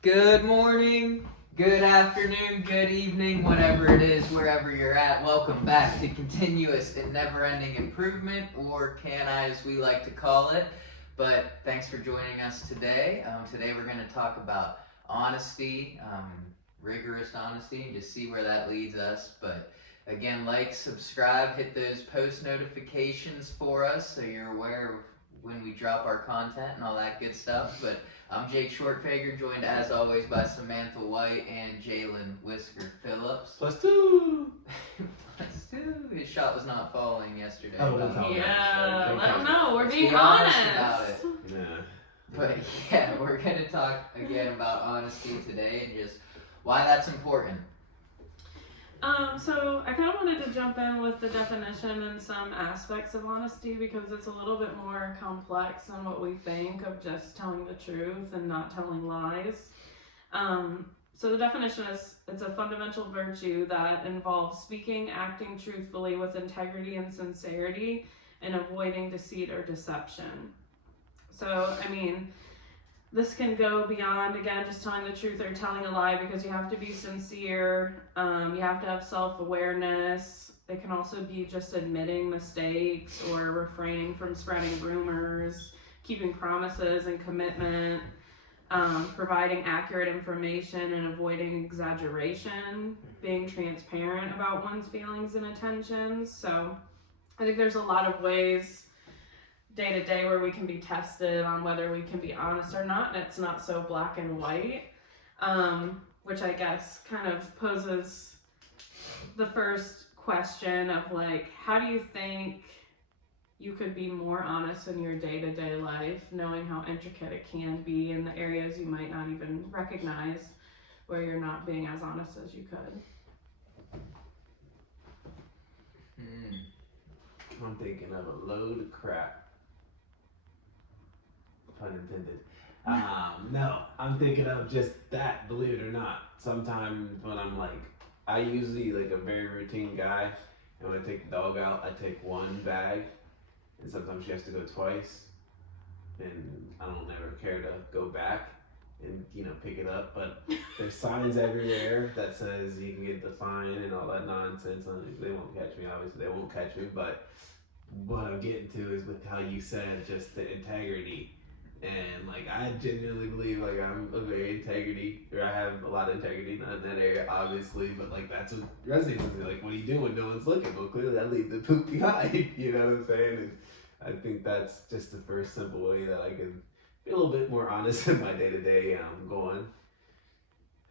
Good morning, good afternoon, good evening, whatever it is, wherever you're at. Welcome back to Continuous and Never Ending Improvement, or CANI as we like to call it. But thanks for joining us today. Today we're going to talk about honesty, rigorous honesty, and just see where that leads us. But again, like, subscribe, hit those post notifications for us so you're aware of when we drop our content and all that good stuff. But I'm Jake Shortfager, joined as always by Samantha White and Jalen Whisker Phillips. +2. +2. His shot was not falling yesterday. Oh, don't tell me. Yeah, Don't let tell them me. know. We're Let's being be honest honest. about it. Yeah. But yeah, we're going to talk again about honesty today and just why that's important. So I kind of wanted to jump in with the definition and some aspects of honesty because it's a little bit more complex than what we think of just telling the truth and not telling lies. So the definition is it's a fundamental virtue that involves speaking, acting truthfully with integrity and sincerity and avoiding deceit or deception. So, I mean, this can go beyond, again, just telling the truth or telling a lie because you have to be sincere. You have to have self-awareness. It can also be just admitting mistakes or refraining from spreading rumors, keeping promises and commitment, providing accurate information and avoiding exaggeration, being transparent about one's feelings and intentions. So I think there's a lot of ways day to day where we can be tested on whether we can be honest or not, and it's not so black and white, which I guess kind of poses the first question of like, how do you think you could be more honest in your day-to-day life, knowing how intricate it can be in the areas you might not even recognize where you're not being as honest as you could. I'm thinking of a load of crap. Pun intended. No, I'm thinking of just that, believe it or not. Sometimes when I'm like, I usually like a very routine guy, and when I take the dog out, I take one bag, and sometimes she has to go twice, and I don't ever care to go back and pick it up, but there's signs everywhere that says you can get the fine and all that nonsense. They won't catch me, obviously they won't catch me, but what I'm getting to is with how you said just the integrity. And like I genuinely believe like I'm a very integrity, or I have a lot of integrity, not in that area obviously, but like that's what resonates with me. Like, what are you doing when no one's looking? Well, clearly I leave the poop behind. You know what I'm saying? And I think that's just the first simple way that I can be a little bit more honest in my day to day going.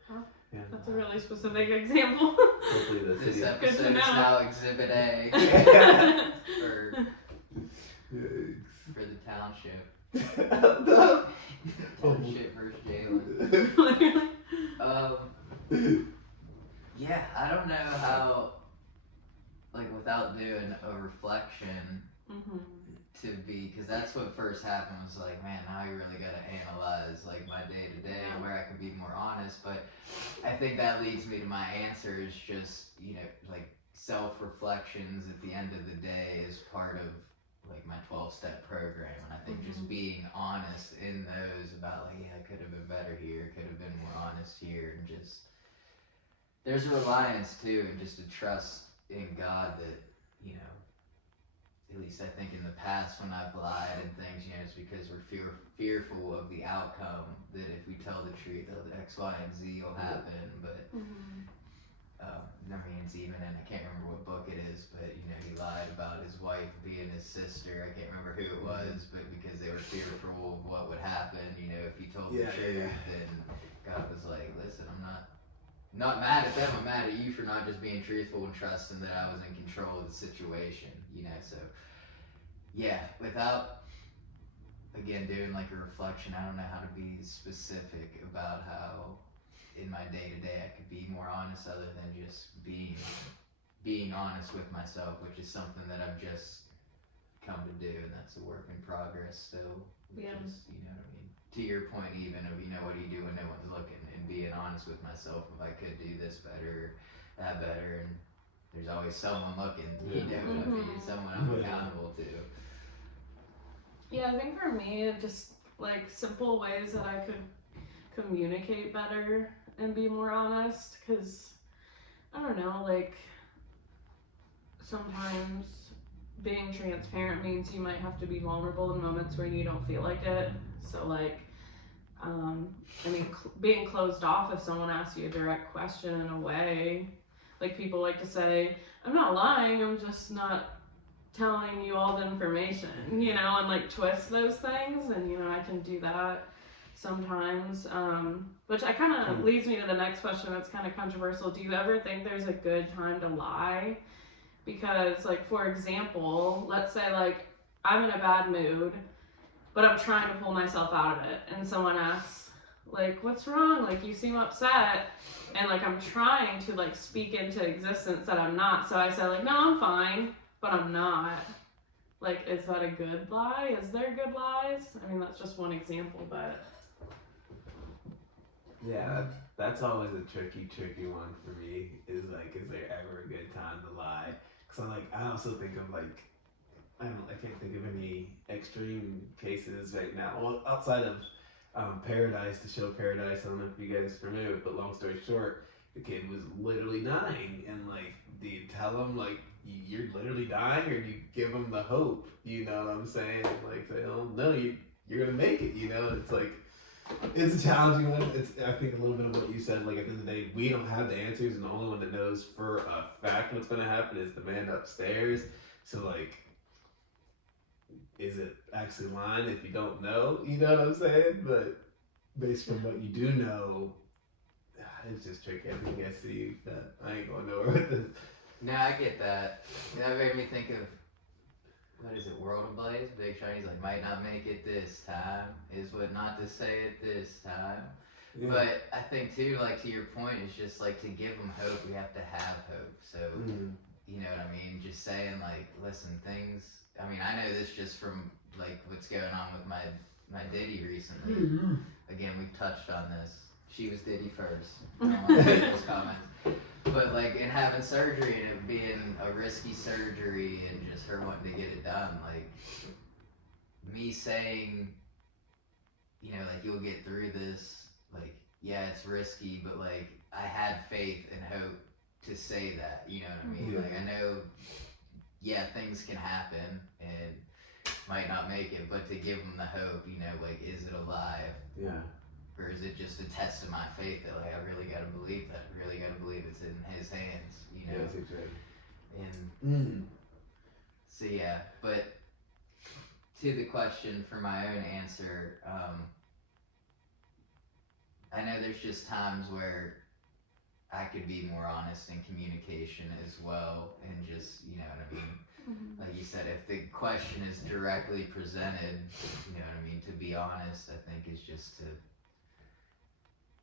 Huh? Yeah. That's a really specific example. Hopefully the This city. episode is know. now Exhibit A for the township. Township versus Jalen. Yeah, I don't know how, like, without doing a reflection to be, because that's what first happened was like, man, now you really got to analyze, like, my day to day where I can be more honest. But I think that leads me to my answer is just, like, self reflections at the end of the day is part of, like, my 12-step program. And I think just being honest in those about, like, yeah, I could have been better here, could have been more honest here, and just there's a reliance too, and just a trust in God that, at least I think in the past when I've lied and things, it's because we're fearful of the outcome, that if we tell the truth, X, Y, and Z will happen. But that means even in, I can't remember what book it is, but he lied about his wife being his sister. I can't remember who it was, but because they were fearful of what would happen, if he told the truth, then God was like, listen, I'm not mad at them, I'm mad at you for not just being truthful and trusting that I was in control of the situation, so yeah, without again doing like a reflection, I don't know how to be specific about how in my day-to-day I could be more honest other than just being honest with myself, which is something that I've just come to do, and that's a work in progress still, which is, what I mean, to your point even of, what do you do when no one's looking, and being honest with myself if I could do this better, that better, and there's always someone looking, someone I'm accountable to. Yeah, I think for me, just like simple ways that I could communicate better and be more honest, because I don't know, like sometimes being transparent means you might have to be vulnerable in moments where you don't feel like it. So like being closed off if someone asks you a direct question in a way, like people like to say, I'm not lying, I'm just not telling you all the information, you know, and like twist those things, and you know, I can do that sometimes, which I kind of leads me to the next question that's kind of controversial. Do you ever think there's a good time to lie? Because like, for example, let's say like I'm in a bad mood, but I'm trying to pull myself out of it, and someone asks like, what's wrong, like you seem upset, and like I'm trying to like speak into existence that I'm not, so I say like, no, I'm fine, but I'm not. Like, is that a good lie? Is there good lies? I mean, that's just one example, but Yeah, that's always a tricky one for me. Is like, is there ever a good time to lie? Cause I also think of like, I can't think of any extreme cases right now. Well, outside of Paradise, the show Paradise. I don't know if you guys are familiar with, but long story short, the kid was literally dying, and like, do you tell him like you're literally dying, or do you give him the hope? You know what I'm saying? Like, say, oh no, you're gonna make it. You know, it's like, it's a challenging one. It's, I think, a little bit of what you said. Like, at the end of the day, we don't have the answers, and the only one that knows for a fact what's gonna happen is the man upstairs. So like, is it actually lying if you don't know? You know what I'm saying? But based on what you do know, it's just tricky. I think I see that. I ain't going nowhere with this. No, I get that. That made me think of, what is it, World of Blaze? Big Shiny, he's like, might not make it this time, is what not to say it this time. Yeah. But I think too, like, to your point, it's just like, to give them hope, we have to have hope. So, you know what I mean? Just saying like, listen, things, I mean, I know this just from like what's going on with my Diddy recently. Again, we've touched on this. She was Diddy first. I don't want to make those comments. But like, in having surgery and it being a risky surgery and just her wanting to get it done, like me saying, you know, like, you'll get through this, like, yeah, it's risky, but like, I had faith and hope to say that, you know what I mean? Like, I know, yeah, things can happen and might not make it, but to give them the hope, you know, like, is it alive? Yeah. Or is it just a test of my faith that, like, I really gotta believe that, I really gotta believe it's in his hands, you know? Yes, exactly. And, so yeah, but to the question for my own answer, I know there's just times where I could be more honest in communication as well, and just, you know what I mean? Like you said, if the question is directly presented, you know what I mean, to be honest, I think is just to,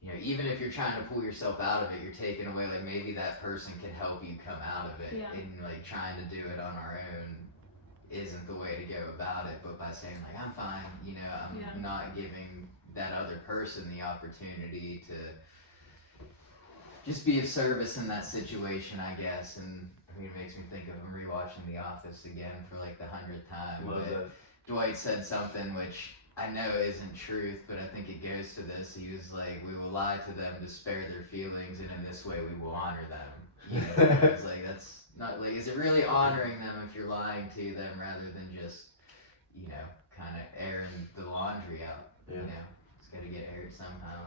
you know, even if you're trying to pull yourself out of it, you're taking away, like, maybe that person can help you come out of it, and like, trying to do it on our own isn't the way to go about it. But by saying like, I'm fine, you know, I'm not giving that other person the opportunity to just be of service in that situation, I guess. And I mean, it makes me think of, I'm rewatching The Office again for like the 100th time. But Dwight said something which I know isn't truth, but I think it goes to this. He was like, we will lie to them to spare their feelings, and in this way we will honor them. You know, it's like, that's not like, is it really honoring them if you're lying to them rather than just, you know, kind of airing the laundry out? You know, it's got to get aired somehow,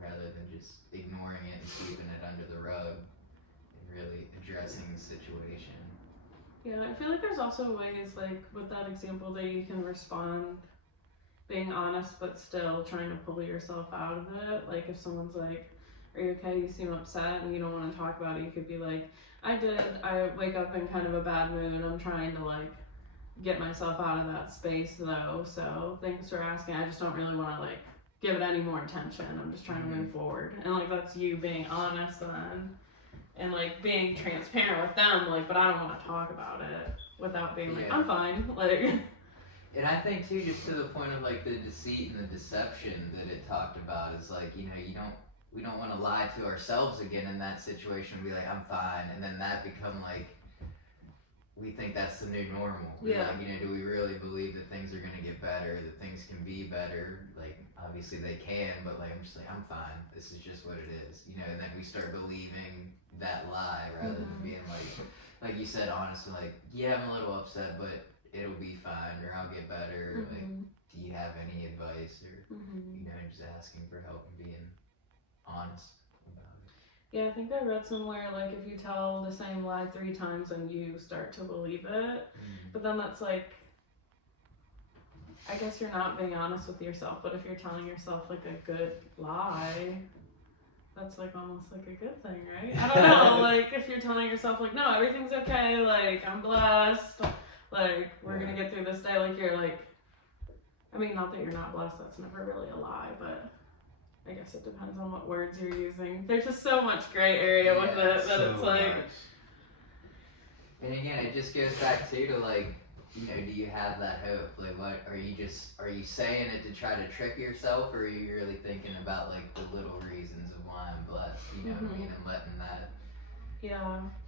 rather than just ignoring it and sweeping it under the rug and really addressing the situation. Yeah, I feel like there's also ways, like with that example, that you can respond being honest but still trying to pull yourself out of it. Like, if someone's like, are you okay, you seem upset, and you don't want to talk about it, you could be like, I wake up in kind of a bad mood, I'm trying to like get myself out of that space though, so thanks for asking, I just don't really want to like give it any more attention, I'm just trying to move forward. And like, that's you being honest then, and like being transparent with them, like, but I don't want to talk about it, without being like, I'm fine, like. And I think too, just to the point of like the deceit and the deception that it talked about, is like, you know, we don't want to lie to ourselves again in that situation, be like, I'm fine, and then that become like we think that's the new normal. Yeah. Like, you know, do we really believe that things are gonna get better, that things can be better? Like, obviously they can, but like, I'm just like, I'm fine. This is just what it is, you know. And then we start believing that lie rather than being like you said, honestly, like, yeah, I'm a little upset, but it'll be fine, or I'll get better. Like, do you have any advice, or you know, just asking for help and being honest about it. Yeah, I think I read somewhere like if you tell the same lie 3 times and you start to believe it, but then that's like, I guess you're not being honest with yourself. But if you're telling yourself like a good lie, that's like almost like a good thing, right? I don't know. Like if you're telling yourself like, no, everything's okay. Like I'm blessed. Like we're gonna get through this day. Like you're like, I mean, not that you're not blessed. That's never really a lie, but I guess it depends on what words you're using. There's just so much gray area with it that it's like. And again, it just goes back to like, you know, do you have that hope? Like, what are you saying it to try to trick yourself, or are you really thinking about like the little reasons of why I'm blessed? You know what I mean, and letting that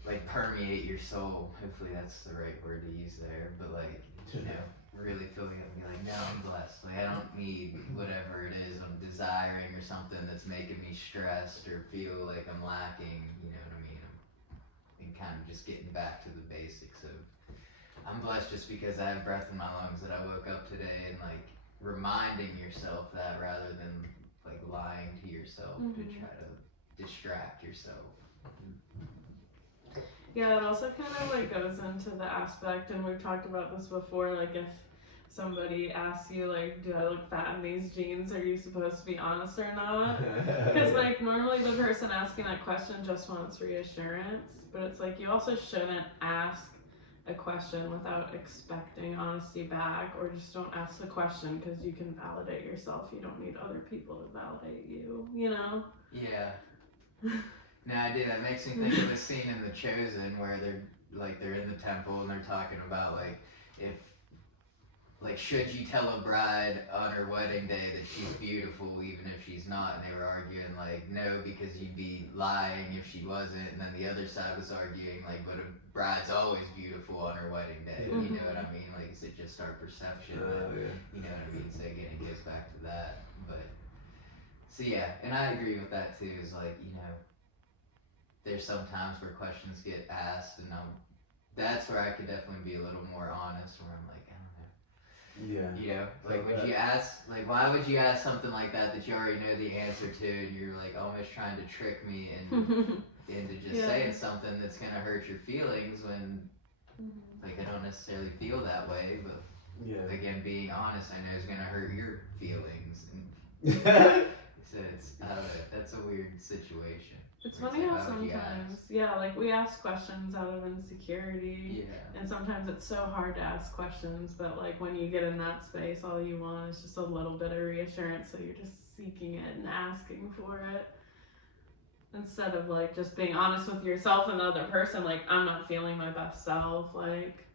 like permeate your soul. Hopefully that's the right word to use there. But like, you know, really feeling it and be like, no, I'm blessed. Like I don't need whatever it is I'm desiring or something that's making me stressed or feel like I'm lacking. You know what I mean? And kind of just getting back to the basics of, I'm blessed just because I have breath in my lungs, that I woke up today, and like reminding yourself that rather than like lying to yourself to try to distract yourself. Yeah, it also kind of like goes into the aspect, and we've talked about this before, like if somebody asks you like, do I look fat in these jeans, are you supposed to be honest or not? Because like normally the person asking that question just wants reassurance, but it's like you also shouldn't ask a question without expecting honesty back, or just don't ask the question because you can validate yourself. You don't need other people to validate you, you know? Yeah. No, I do. That makes me think of the scene in The Chosen where they're in the temple and they're talking about like, if like, should you tell a bride on her wedding day that she's beautiful even if she's not? And they were arguing like, no, because you'd be lying if she wasn't. And then the other side was arguing like, but a bride's always beautiful on her wedding day. You know what I mean? Like, is it just our perception? You know what I mean? So again, it goes back to that. But so yeah, and I agree with that too. Is like, you know, there's some times where questions get asked, and that's where I could definitely be a little more honest, where I'm like, I don't know. Yeah. You know, like would you ask, like why would you ask something like that you already know the answer to, and you're like almost trying to trick me into just saying something that's gonna hurt your feelings when like I don't necessarily feel that way, but again, being honest, I know is gonna hurt your feelings. And so it's, I don't know, that's a weird situation. It's funny how sometimes, like we ask questions out of insecurity, and sometimes it's so hard to ask questions, but like when you get in that space, all you want is just a little bit of reassurance, so you're just seeking it and asking for it, instead of like just being honest with yourself and the other person, like, I'm not feeling my best self, like,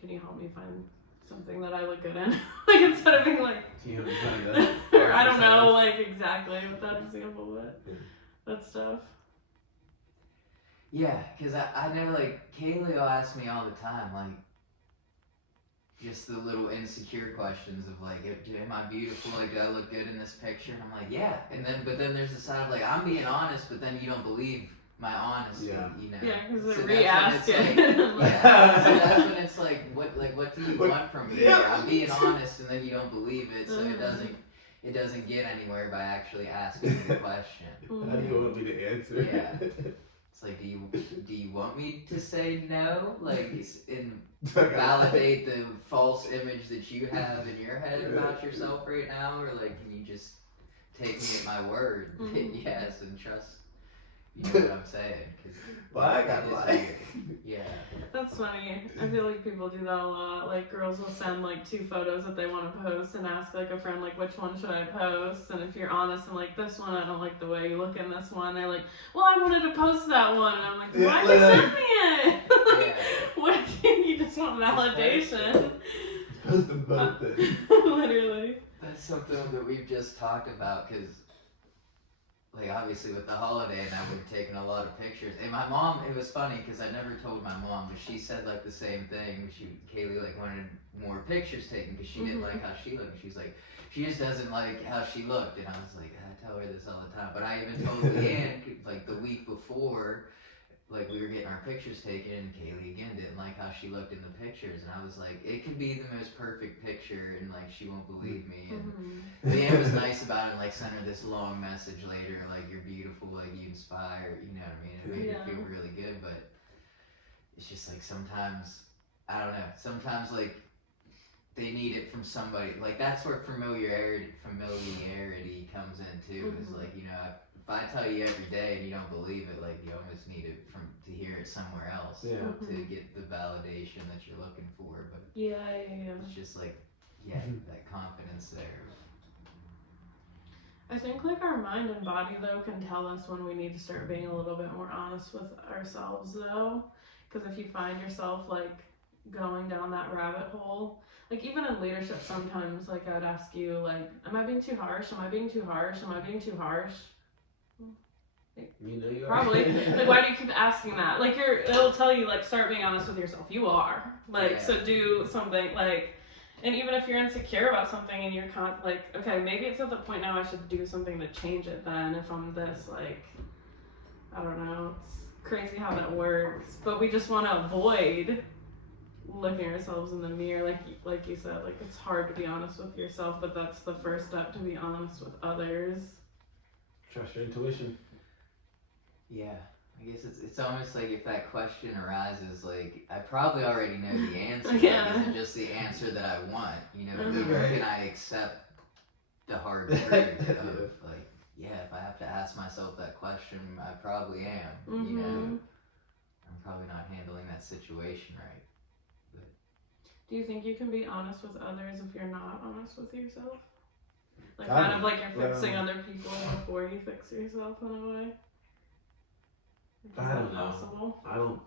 can you help me find something that I look good in? Like, instead of being like, or I don't know, like, exactly what that example was. That stuff. Yeah, because I know, like, Kaylee will ask me all the time, like, just the little insecure questions of, like, am I beautiful? Like, do I look good in this picture? And I'm like, yeah. But then there's the side of, like, I'm being honest, but then you don't believe my honesty, you know? Yeah, because so they re-ask it. So that's when it's like, what do you want from me? I'm being honest, and then you don't believe it, so it doesn't get anywhere by actually asking the question. How do you want me to answer? Yeah. It's like, do you want me to say no? Like, validate the false image that you have in your head about yourself right now? Or like, can you just take me at my word? Yes, and trust, you know what I'm saying? Well, I got lied. Yeah. That's funny. I feel like people do that a lot. Like, girls will send like 2 photos that they want to post and ask like a friend, like, which one should I post? And if you're honest and like, this one, I don't like the way you look in this one, they're like, well, I wanted to post that one. And I'm like, why'd you send me it? Like, what, you just want validation. Post them both then. Literally. That's something that we've just talked about, because like obviously with the holiday, and I would have taken a lot of pictures. And my mom, it was funny because I never told my mom, but she said like the same thing. Kaylee like wanted more pictures taken because she didn't like how she looked. She's like, she just doesn't like how she looked, and I was like, I tell her this all the time. But I even told Leanne like the week before, like we were getting our pictures taken, and Kaylee again didn't like how she looked in the pictures, and I was like, it could be the most perfect picture, and like she won't believe me. And Leanne was nice about it, and like sent her this long message later, like you're beautiful, like you inspire, you know what I mean? It made her feel really good, but it's just like sometimes, I don't know, sometimes like they need it from somebody. Like that's where familiarity comes in too. Is like, you know, if I tell you every day and you don't believe it, like you almost need it to hear it somewhere else to get the validation that you're looking for. But it's just like that confidence there. I think like our mind and body though can tell us when we need to start being a little bit more honest with ourselves though, because if you find yourself like going down that rabbit hole, like even in leadership sometimes, like I'd ask you like, am I being too harsh? Am I being too harsh? Am I being too harsh? You know you are. Probably. Like why do you keep asking that? Like it'll tell you like start being honest with yourself. You are. Like so do something like, and even if you're insecure about something and you're like, okay, maybe it's at the point now I should do something to change it then if I'm this like, I don't know. It's crazy how that works. But we just want to avoid looking ourselves in the mirror, like you said, like it's hard to be honest with yourself, but that's the first step to be honest with others. Trust your intuition. Yeah, I guess it's almost like if that question arises, like I probably already know the answer. Yeah. Like, is it just the answer that I want? You know, or can I accept the hard truth of like, if I have to ask myself that question, I probably am. You know, I'm probably not handling that situation right. Do you think you can be honest with others if you're not honest with yourself? Like kind of like you're fixing other people before you fix yourself in a way? I don't know.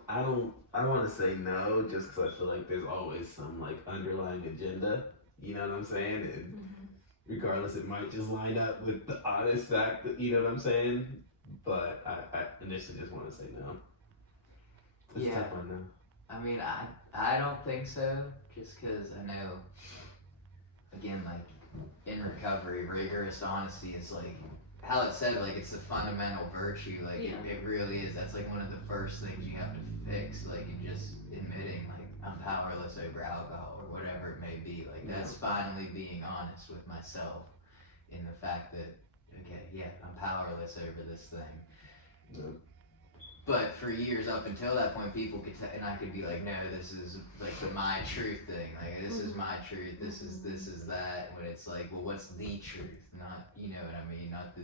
I want to say no just because I feel like there's always some like underlying agenda. You know what I'm saying? And regardless, it might just line up with the honest fact that, you know what I'm saying? But I initially just want to say no. It's a tough one though. I mean, I don't think so, just because I know, again, like, in recovery, rigorous honesty is, like, how it said, like, it's a fundamental virtue, like, it really is. That's, like, one of the first things you have to fix, like, in just admitting, like, I'm powerless over alcohol, or whatever it may be. Like, that's finally being honest with myself in the fact that, okay, I'm powerless over this thing. Yep. But for years up until that point, people could and I could be like, no, this is like the my truth thing. Like this is my truth. This is that. When it's like, well, what's the truth? Not, you know what I mean? Not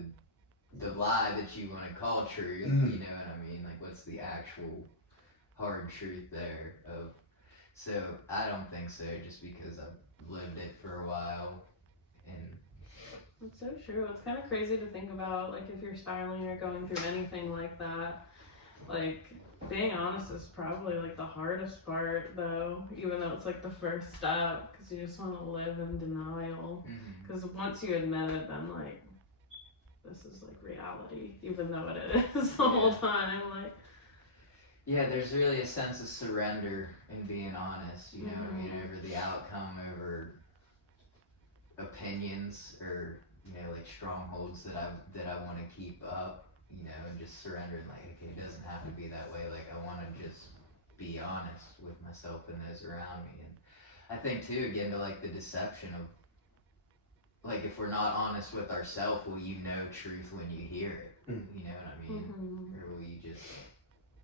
the lie that you want to call truth. You know what I mean? Like what's the actual hard truth there? So I don't think so. Just because I've lived it for a while, and it's so true. It's kind of crazy to think about. Like if you're spiraling or going through anything like that. Like, being honest is probably, like, the hardest part, though, even though it's, like, the first step, because you just want to live in denial. Because once you admit it, then, like, this is, like, reality, even though it is the whole time, like. Yeah, there's really a sense of surrender in being honest, you know what I mean, over the outcome, over opinions, or, you know, like, strongholds that I want to keep up. You know, and just surrendering, like, okay, it doesn't have to be that way. Like, I want to just be honest with myself and those around me. And I think, too, again, to, like, the deception of, like, if we're not honest with ourselves, will you know truth when you hear it? You know what I mean? Or will you just...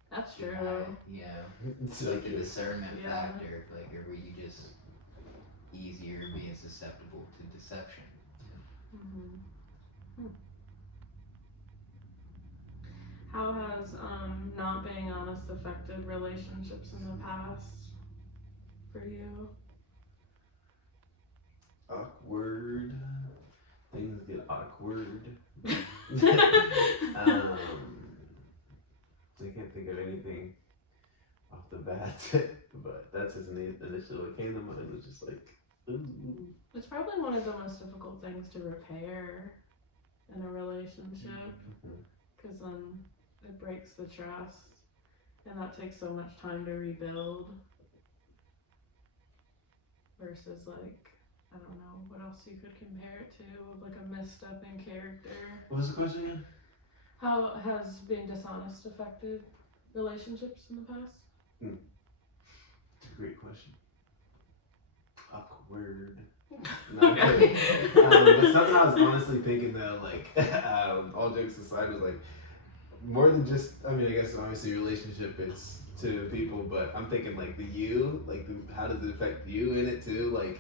That's true. You know, it's like the discernment factor. Like, or will you just easier being susceptible to deception? How has not being honest affected relationships in the past for you? Awkward. Things get awkward. I can't think of anything off the bat, but that's his name. Initially, what came to mind was just like, ooh. It's probably one of the most difficult things to repair in a relationship. relationship, because then it breaks the trust, and that takes so much time to rebuild. Versus like, I don't know what else you could compare it to, like a misstep in character. What was the question again? How has being dishonest affected relationships in the past? It's a great question. Awkward. No, I'm kidding. But something I was honestly thinking though, like, all jokes aside, was like, more than just, I mean, I guess obviously relationship is to people, but I'm thinking like how does it affect you in it too? Like,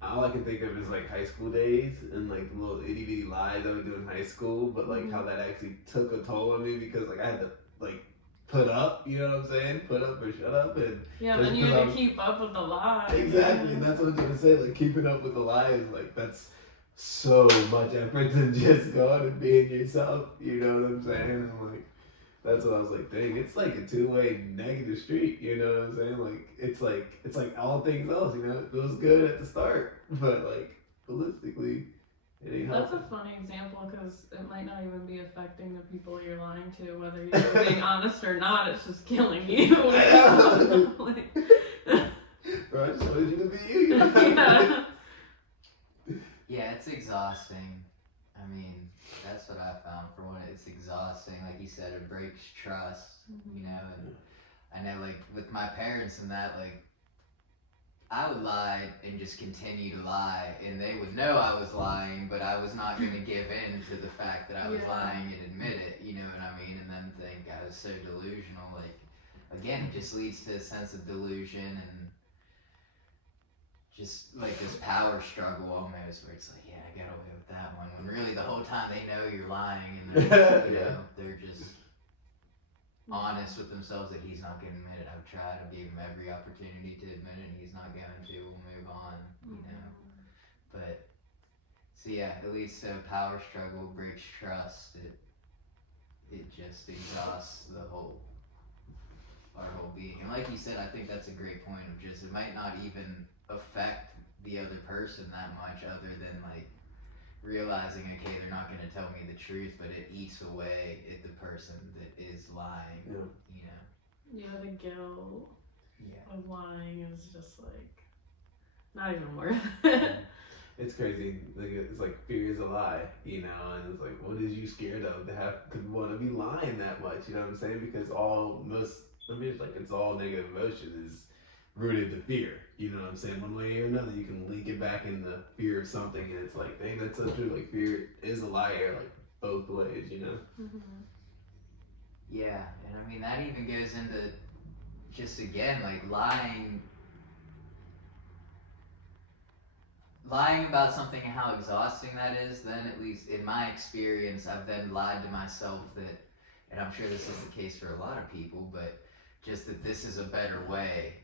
all I can think of is like high school days and like the little itty bitty lies I would do in high school, but like how that actually took a toll on me because like I had to like put up, you know what I'm saying? Put up or shut up, and yeah, then you had to keep up with the lies. Exactly, and that's what I was gonna say. Like keeping up with the lies, like that's so much effort than just going and being yourself. You know what I'm saying? And like that's what I was like. Dang, it's like a two-way negative street. You know what I'm saying? Like it's like all things else. You know, it feels good at the start, but like realistically, it ain't That's helping. a funny example because it might not even be affecting the people you're lying to, whether you're being honest or not. It's just killing you. Like, Bro, I just wanted you to be you. You know? yeah. Yeah, it's exhausting. I mean, that's what I found for when it's exhausting. Like you said, it breaks trust, you know, and I know like with my parents and that, like I would lie and just continue to lie and they would know I was lying, but I was not going to give in to the fact that I was lying and admit it, you know what I mean? And then think I was so delusional. Like, again, it just leads to a sense of delusion and just like this power struggle almost where it's like, yeah, I got away with that one. When really the whole time they know you're lying and they're, you know, they're just honest with themselves that he's not going to admit it. I've tried. I've gave him every opportunity to admit it and he's not going to. We'll move on, you know. But, so yeah, at least power struggle breaks trust. It just exhausts our whole being. And like you said, I think that's a great point of just, it might not even affect the other person that much other than like realizing, okay, they're not going to tell me the truth, but it eats away at the person that is lying, you know? Yeah, the guilt of lying is just like not even worth it. It's crazy. Like it's like fear is a lie, you know, and it's like, what is you scared of to want to be lying that much? You know what I'm saying? Because it's all negative emotion is rooted to fear. You know what I'm saying? One way or another, you can link it back in the fear of something, and it's like, dang, that's so true. Like fear is a liar, like both ways, you know. Yeah, and I mean that even goes into just again like lying about something and how exhausting that is. Then at least in my experience, I've then lied to myself that, and I'm sure this is the case for a lot of people, but just that this is a better way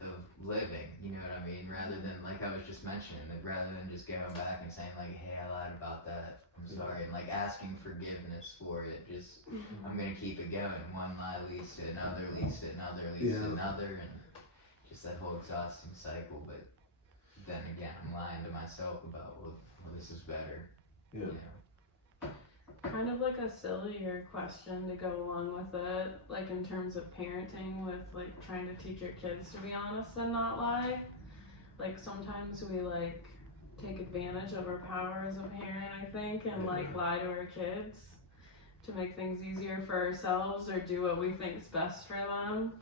of living, you know what I mean? Rather than, like I was just mentioning, that rather than just going back and saying like, hey, I lied about that, I'm sorry, and like asking forgiveness for it, just, I'm gonna keep it going. One lie leads to another, leads to another, leads to another, and just that whole exhausting cycle. But then again, I'm lying to myself about, well this is better, you know? Kind of like a sillier question to go along with it, like in terms of parenting with like trying to teach your kids to be honest and not lie. Like sometimes we like take advantage of our power as a parent, I think, and like lie to our kids to make things easier for ourselves or do what we think's best for them.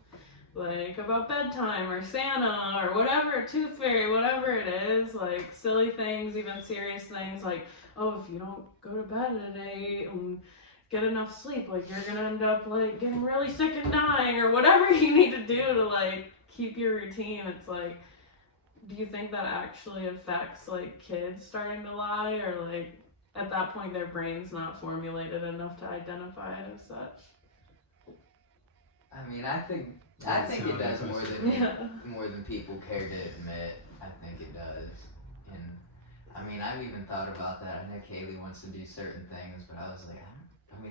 Like about bedtime or Santa or whatever, Tooth Fairy, whatever it is, like silly things, even serious things like, oh, if you don't go to bed at 8 and get enough sleep, like you're gonna end up like getting really sick and dying or whatever you need to do to like keep your routine. It's like, do you think that actually affects like kids starting to lie, or like at that point their brain's not formulated enough to identify it as such? I mean, I think it does more than people care to admit. I think it does. And I mean, I've even thought about that. I know Kaylee wants to do certain things, but I was like,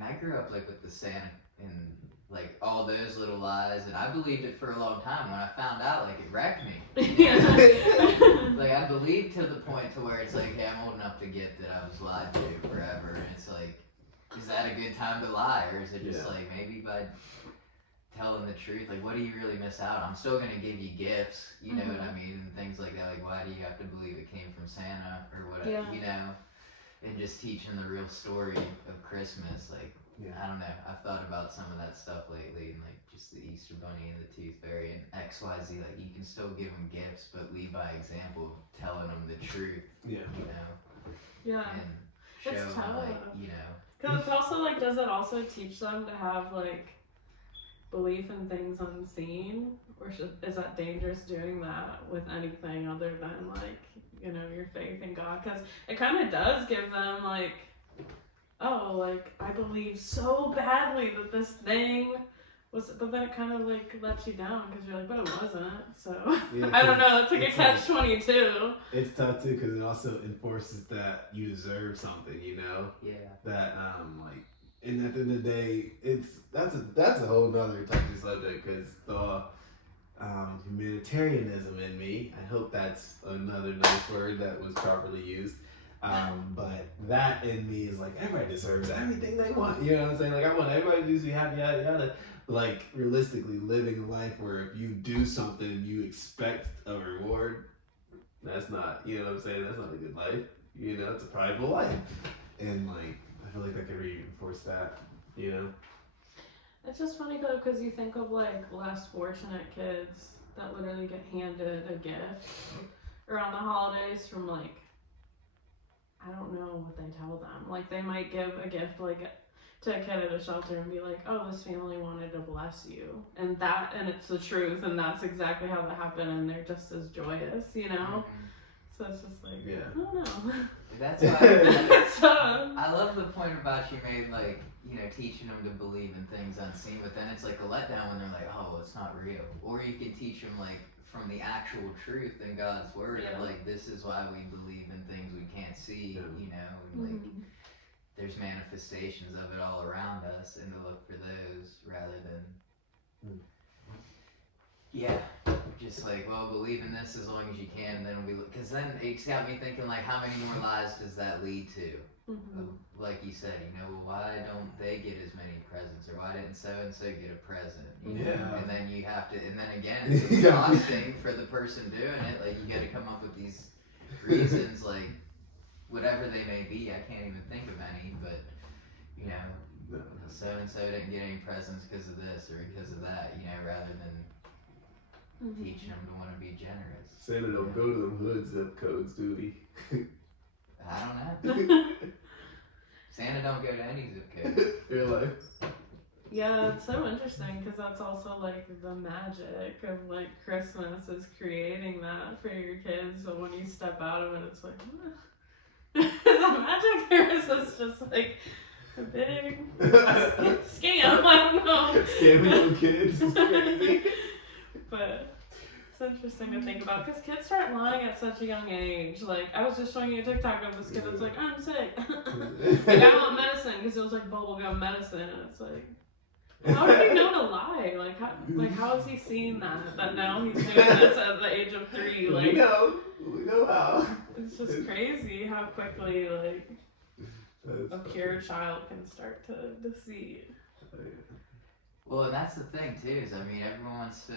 I grew up like with the Santa and like all those little lies, and I believed it for a long time. When I found out, like it wrecked me. Like I believed to the point to where it's like, hey, I'm old enough to get that I was lied to forever, and it's like good time to lie, or is it just Yeah. like maybe by telling the truth, like what do you really miss out? I'm still gonna give you gifts, you know what I mean, and things like that. Like why do you have to believe it came from Santa or whatever, Yeah. you know? And just teaching the real story of Christmas, like I don't know. I've thought about some of that stuff lately, and like just the Easter Bunny and the Tooth Fairy and XYZ. Like you can still give them gifts, but lead by example, telling them the truth, Yeah. you know, Yeah. and It's show them tough. like, you know. Because it's also like, does it also teach them to have like belief in things unseen, or is that dangerous doing that with anything other than like, you know, your faith in God? Because it kind of does give them like, oh, like I believe so badly that this thing was, but then it kind of like lets you down because you're like, but it wasn't. So Yeah, I don't know. It's like a it's like- catch-22. It's tough too because it also enforces that you deserve something, you know. Yeah. That like, and at the end of the day, that's a whole nother touchy subject because the humanitarianism in me. I hope that's another nice word that was properly used. But that in me is like everybody deserves everything they want. You know what I'm saying? Like I want everybody to be happy, yada yada. Like realistically, living a life where if you do something and you expect a reward, that's not. You know what I'm saying? That's not a good life. You know, it's a prideful life, and like I feel like I could reinforce that. You know. It's just funny though, because you think of like less fortunate kids that literally get handed a gift around the holidays from like, I don't know what they tell them. Like they might give a gift like to a kid at a shelter and be like, oh, this family wanted to bless you. And it's the truth, and that's exactly how that happened, and they're just as joyous, you know? So it's just like, Yeah. I don't know. That's why So, I love the point about you made, like, you know, teaching them to believe in things unseen, but then it's like a letdown when they're like, oh, well, it's not real. Or you can teach them, like, from the actual truth in God's word, Yeah. like, this is why we believe in things we can't see, you know, and, like, there's manifestations of it all around us, and to look for those rather than, yeah, just like, well, believe in this as long as you can, and then because then it's got me thinking, like, how many more lies does that lead to? Like you said, you know, well, why don't they get as many presents, or why didn't so and so get a present? You know? Yeah. And then you have to, and then again, it's exhausting for the person doing it. Like you got to come up with these reasons, like whatever they may be. I can't even think of any, but you know, so and so didn't get any presents because of this or because of that. You know, rather than teaching them to want to be generous. Santa don't go to them hood zip codes, do he? I don't know. Santa don't go to any zip code. You're like, yeah, it's so interesting because that's also like the magic of like Christmas is creating that for your kids. So when you step out of it, it's like, is that magic or is this just like a big scam? I don't know. scamming some kids is crazy. But it's interesting to think about because kids start lying at such a young age. Like I was just showing you a TikTok of this kid that's like, I'm sick. Like I want medicine because it was like bubblegum medicine, and it's like, how did he know to lie? Like how has he seen that now he's doing this at the age of 3? Like we know how. it's just crazy how quickly like a pure child can start to deceive. Well, and that's the thing too. Is I mean, everyone wants to.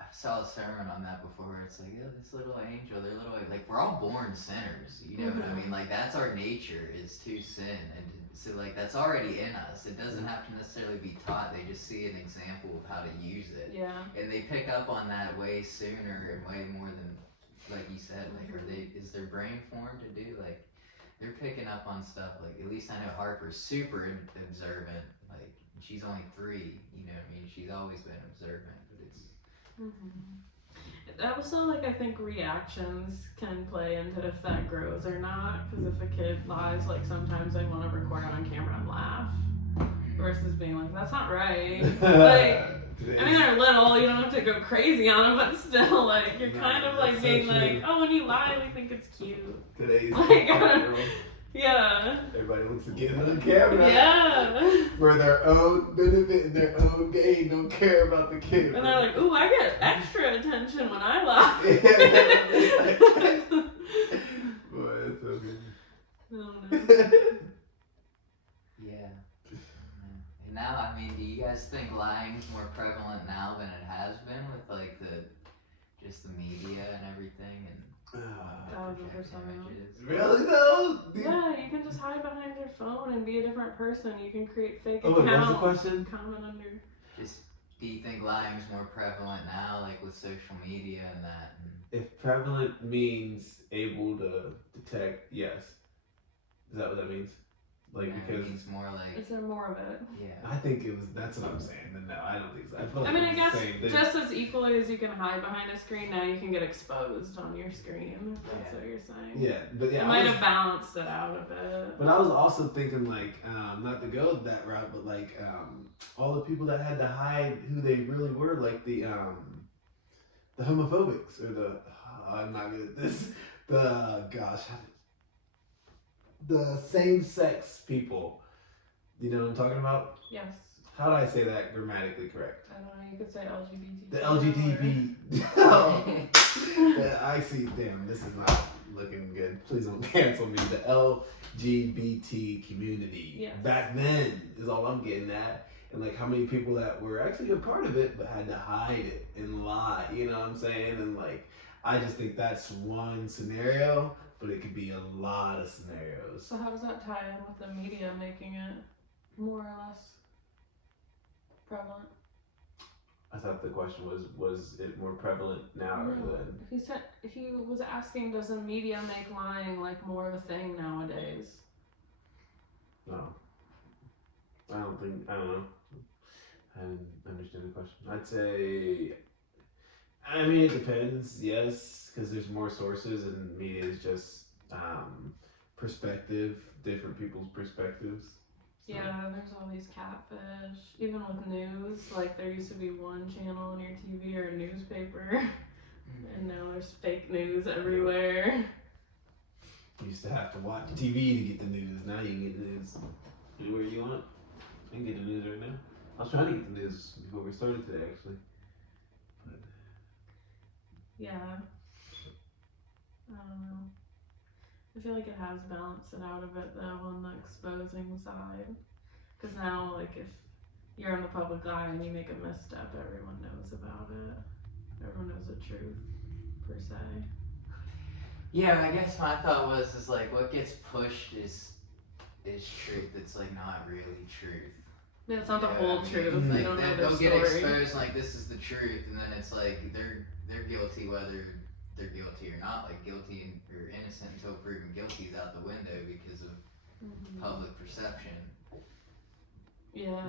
I saw a sermon on that before where it's like, oh, this little angel, they're little, like, we're all born sinners, you know what I mean? Like, that's our nature, is to sin, and so, like, that's already in us. It doesn't have to necessarily be taught, they just see an example of how to use it. Yeah. And they pick up on that way sooner and way more than, like you said, like, is their brain formed to do, like, they're picking up on stuff, like, at least I know Harper's super observant, like, she's only 3, you know what I mean? She's always been observant, but it's, Also, like I think reactions can play into if that grows or not. Because if a kid lies, like sometimes they want to record it on camera and laugh, versus being like, "That's not right." Like, I mean, they're little, you don't have to go crazy on them, but still, like you're kind of like being like, "Oh, when you lie, we think it's cute." Today's Like, yeah. everybody wants to get on camera. Yeah. For their own benefit and their own gain, don't care about the kid. And they're like, "Ooh, I get extra attention when I lie." Boy, that's so good. I don't know. yeah. mean, do you guys think lying's more prevalent now than it has been with like just the media and everything and 1,000%. images? Really though? Yeah, you can just hide behind your phone and be a different person. You can create fake Oh, wait, accounts. what's the question? Comment under. Just do you think lying's more prevalent now, like with social media and that? And If prevalent means able to detect, yes. Is that what that means? Like, it because means more like Is there more of it? yeah. I think that's what I'm saying. Then no, I don't think so. I feel like I mean, I it's guess the same thing. just as equally as you can hide behind a screen, now you can get exposed on your screen. If that's what you're saying. Yeah, but yeah, It might have balanced it out a bit. But I was also thinking like, not to go that route, but like all the people that had to hide who they really were, like the homophobics or I'm not good at this. The same-sex people. You know what I'm talking about? Yes. How do I say that grammatically correct? I don't know. You could say LGBT. The LGBT. Yeah, I see. Damn, this is not looking good. Please don't cancel me. The LGBT community. Yes. Back then is all I'm getting at. And like how many people that were actually a part of it but had to hide it and lie. You know what I'm saying? And like I just think that's one scenario, but it could be a lot of scenarios. So how does that tie in with the media making it more or less prevalent? I thought the question was it more prevalent now or No. then? He was asking, does the media make lying like more of a thing nowadays? No. I don't know. I didn't understand the question. I'd say, I mean, it depends, yes, because there's more sources and media is just perspective, different people's perspectives. So. Yeah, there's all these catfish. Even with news, like there used to be one channel on your TV or a newspaper, and now there's fake news everywhere. You used to have to watch TV to get the news. Now you can get the news anywhere you want. I can get the news right now. I was trying to get the news before we started today, actually. But Yeah. I don't know. I feel like it has balanced it out a bit though on the exposing side. Because now, like, if you're in the public eye and you make a misstep, everyone knows about it. Everyone knows the truth, per se. Yeah, I guess my thought was is like what gets pushed is truth. It's like not really truth. Yeah, it's not the You know whole what I truth. mean? You Like don't know their they'll get story. exposed like this is the truth, and then it's like they're guilty whether they're guilty or not. Like guilty or innocent until proven guilty is out the window because of Mhm. public perception. Yeah.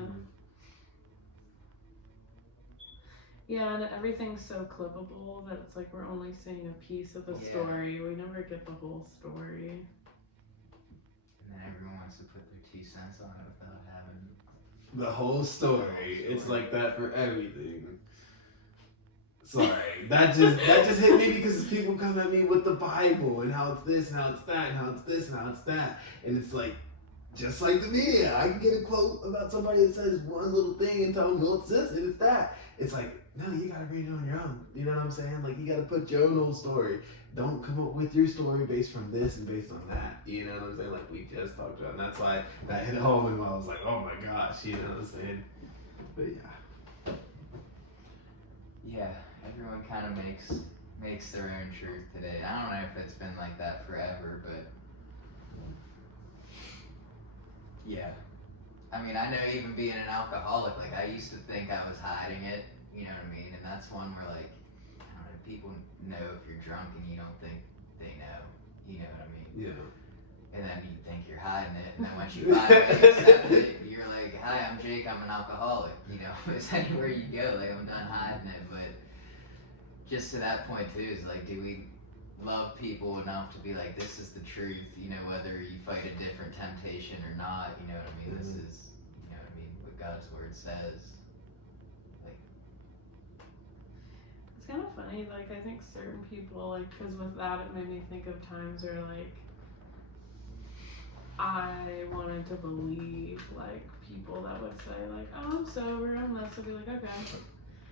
Yeah, and everything's so clippable that it's like we're only seeing a piece of the Yeah. story. We never get the whole story. And then everyone wants to put their 2 cents on it without having. the whole story. It's like that for everything. Sorry, that just hit me because people come at me with the Bible and how it's this and how it's that and how it's this and how it's that, and it's like just like the media. I can get a quote about somebody that says one little thing and tell them, well, it's this and it's that. It's like, no, you gotta read it on your own. You know what I'm saying? Like you gotta put your own little story. Don't come up with your story based from this and based on that. You know what I'm saying? Like we just talked about, and that's why that hit home and I was like, oh my gosh, you know what I'm saying? But yeah. Yeah, everyone kind of makes their own truth today. I don't know if it's been like that forever, but yeah. I mean, I know even being an alcoholic, like I used to think I was hiding it, you know what I mean? And that's one where like, I don't know, people know if you're drunk and you don't think they know, you know what I mean? Yeah. And then you think you're hiding it, and then once you finally accept it, you're like, hi, I'm Jake, I'm an alcoholic, you know? It's anywhere you go, like I'm done hiding it, but just to that point too, is like, do we love people enough to be like, this is the truth, you know, whether you fight a different temptation or not, you know what I mean? This is, you know what I mean, what God's word says. Like, It's kind of funny, like, I think certain people, like, because with that, it made me think of times where, like, I wanted to believe, like, people that would say, like, oh, I'm sober, I'm this, I'd be like, okay.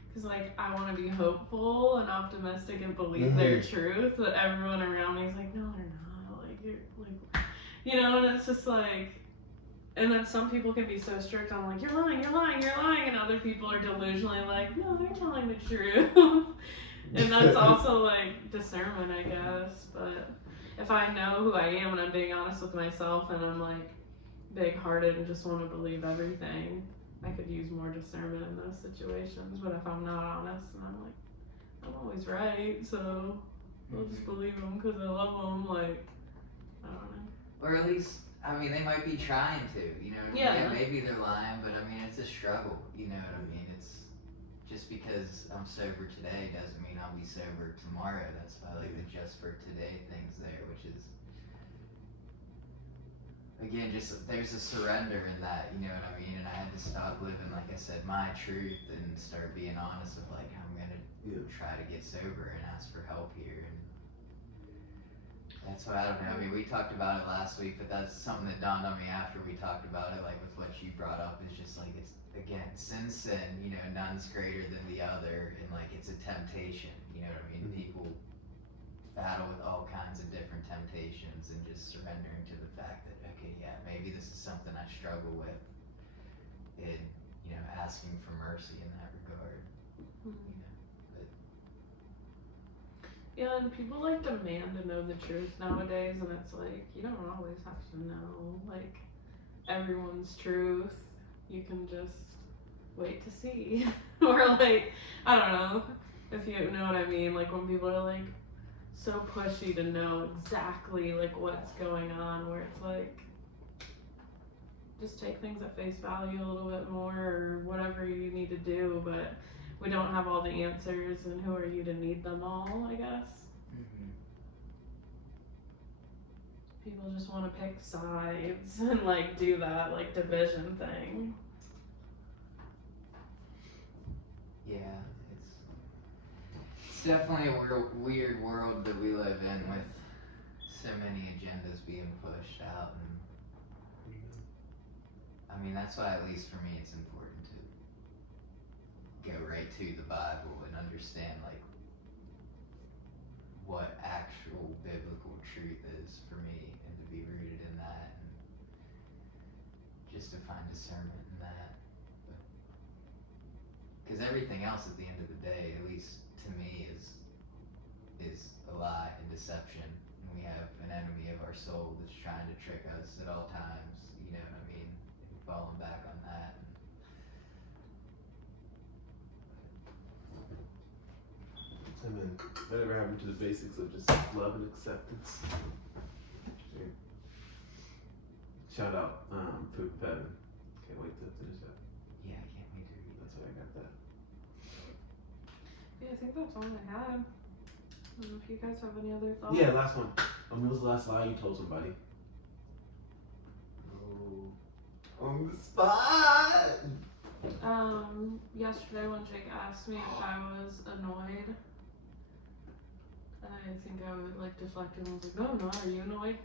Because, like, I want to be hopeful and optimistic and believe their truth, but everyone around me is like, no, they're not. Like, you're, like, you know, and it's just like, And then some people can be so strict on like, you're lying, and other people are delusionally like, no, they're telling the truth. And that's also like discernment, I guess. But if I know who I am and I'm being honest with myself and I'm like big-hearted and just want to believe everything, I could use more discernment in those situations. But if I'm not honest and I'm like, I'm always right, so I'll just believe them because I love them, like, I don't know. Or at least, I mean, they might be trying to, you know what I mean? Yeah. Maybe they're lying, but I mean, it's a struggle, you know what I mean? It's just because I'm sober today doesn't mean I'll be sober tomorrow. That's why, like, the just for today thing's there, which is, again, just, there's a surrender in that, you know what I mean? And I had to stop living, like I said, my truth and start being honest of, like, I'm gonna try to get sober and ask for help here. And that's why, I don't know, I mean, we talked about it last week, but that's something that dawned on me after we talked about it, like with what you brought up, is just like, it's, again, sin's sin, you know, none's greater than the other, and like, it's a temptation, you know what I mean? People battle with all kinds of different temptations, and just surrendering to the fact that, okay, yeah, maybe this is something I struggle with, and, you know, asking for mercy in that regard, you know. Yeah, and people like demand to know the truth nowadays, and it's like, you don't always have to know, like, everyone's truth. You can just wait to see. Or, like, I don't know if you know what I mean, like, when people are, like, so pushy to know exactly, like, what's going on, where it's like, just take things at face value a little bit more, or whatever you need to do, but we don't have all the answers, and who are you to need them all, I guess. People just want to pick sides and like do that like division thing. Yeah, it's definitely a weird world that we live in, with so many agendas being pushed out, and I mean, that's why, at least for me, it's important to go right to the Bible and understand like what actual biblical truth is for me, and to be rooted in that, and just to find discernment in that. Because everything else at the end of the day, at least to me, is a lie and deception. And we have an enemy of our soul that's trying to trick us at all times, you know what I mean? And falling back on that. I mean, whatever happened to the basics of just love and acceptance? Yeah. Shout out, Food Pevin. Can't wait to finish that. Yeah, I can't wait to read That's why I got that. Yeah, I think that's all I had. I don't know if you guys have any other thoughts. Yeah, last one. When was the last lie you told somebody? Oh, on the spot. Yesterday when Jake asked me if I was annoyed, I think I would like deflected and was like, no, I'm not. Are you annoyed?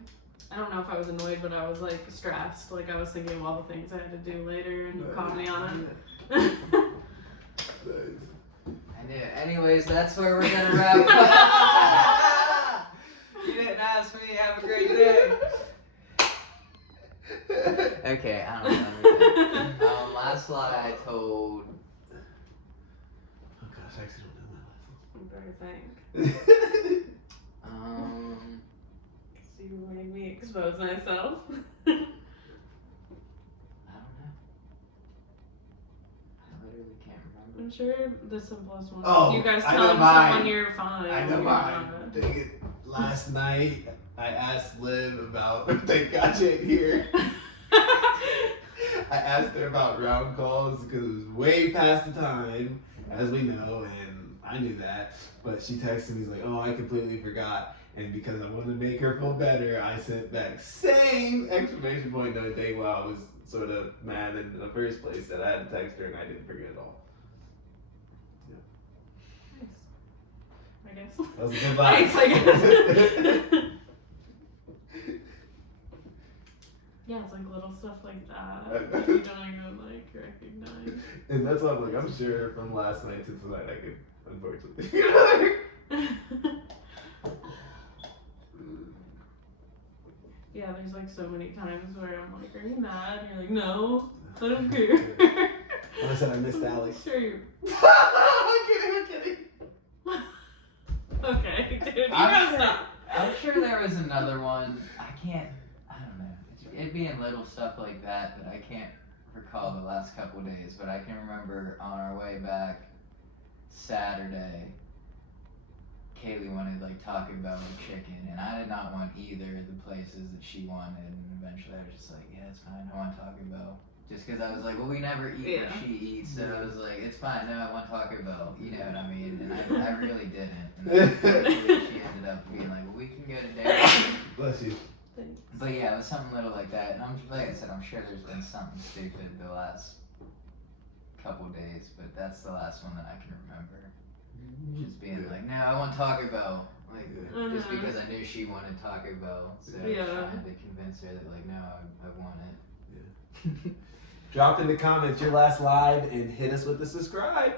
I don't know if I was annoyed, but I was like stressed. Like I was thinking of all the things I had to do later, and you caught me on it. Nice. I knew it. Anyways, that's where we're gonna wrap up. You didn't ask me. Have a great day. Okay, I don't know. Last lie I told. Oh gosh, I actually don't know I'm trying to think. my last one. So you made me expose myself. I don't know. I literally can't remember. I'm sure the simplest one. Oh, you guys I know telling mine. someone you're fine. I know when you're mine. not. Dang it. Last night, I asked Liv about. Thank God she ain't here. I asked her about round calls because it was way past the time, as we know, and I knew that. But she texted me, like, oh, I completely forgot. And because I wanted to make her feel better, I sent back same exclamation point, knowing dang well I was sort of mad in the first place that I had to text her and I didn't forget at all. Nice. I guess. That was a good lie. Thanks, I guess. Yeah, it's like little stuff like that that you don't even like recognize. And that's why I'm like, I'm sure from last night to tonight I could unfortunately. Yeah, yeah, there's like so many times where I'm like, are you mad? And you're like, no, I don't care. I said I missed Alex. Sure you. I'm kidding. Okay, dude, you I'm gotta sure- stop. I'm sure there was another one. I don't know. It'd be in little stuff like that, but I can't recall the last couple of days. But I can remember on our way back Saturday, Kaylee wanted like Taco Bell and chicken, and I did not want either of the places that she wanted. And eventually, I was just like, yeah, it's fine. I want Taco Bell. Just because I was like, well, we never eat what she eats, so I was like, it's fine. No, I want Taco Bell. You know what I mean? And I really didn't. And then she ended up being like, well, we can go to Dairy. Bless you. Thanks. But yeah, it was something little like that. And I'm like I said, I'm sure there's been something stupid the last couple days, but that's the last one that I can remember. Just being like, no, I want Taco Bell. Like, just because I knew she wanted Taco Bell, so I was trying to convince her that like, no, I want it. Drop in the comments your last live and hit us with the subscribe.